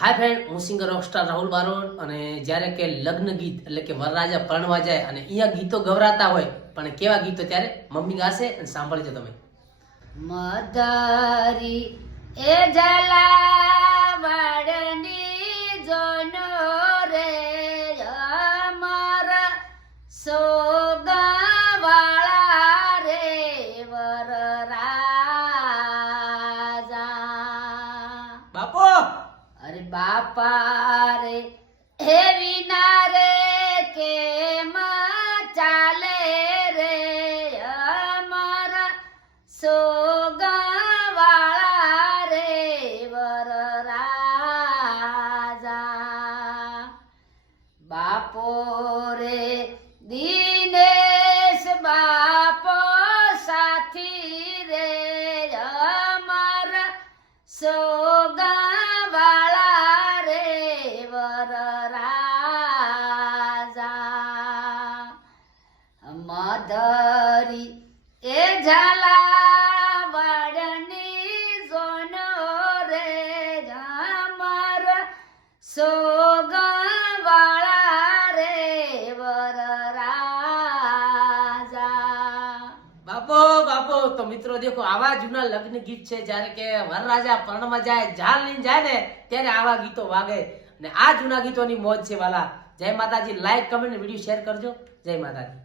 હાય friend, હું singer Rockstar Rahul Barot. અને જ્યારે કે લગ્ન ગીત એટલે કે વરરાજા પરણવા જાય અને અહીંયા ગીતો ગવરાતા હોય, પણ કેવા ગીતો ત્યારે મમ્મી ગાશે અને સાંભળજો તમે. મદારી એ જલાવાડની જોનો રે અમર સોગવાળા રે વરરાજા. બાપો અરે બાપા રે હે વિના રે કેમ ચાલે રે અમર સોગવાળા રે વરરાજા. બાપો રે દિનેશ બાપો સાથી રે અમર સોગવાળા રે વરરાજા. મદરી એ ઝાલાવાડની જોનો રે અમર સોગવાળા રે વરરાજા. બાપો બાપો. તો મિત્રો દેખો, આવા જૂના લગ્ન ગીત છે. જ્યારે કે વરરાજા પરણવા જાય, જાન લઈને જાય ને, ત્યારે આવા ગીતો વાગે. અને આ જૂના ગીતોની મોજ છે વાલા. જય માતાજી. લાઈક, કમેન્ટ, વિડીયો શેર કરજો. જય માતાજી.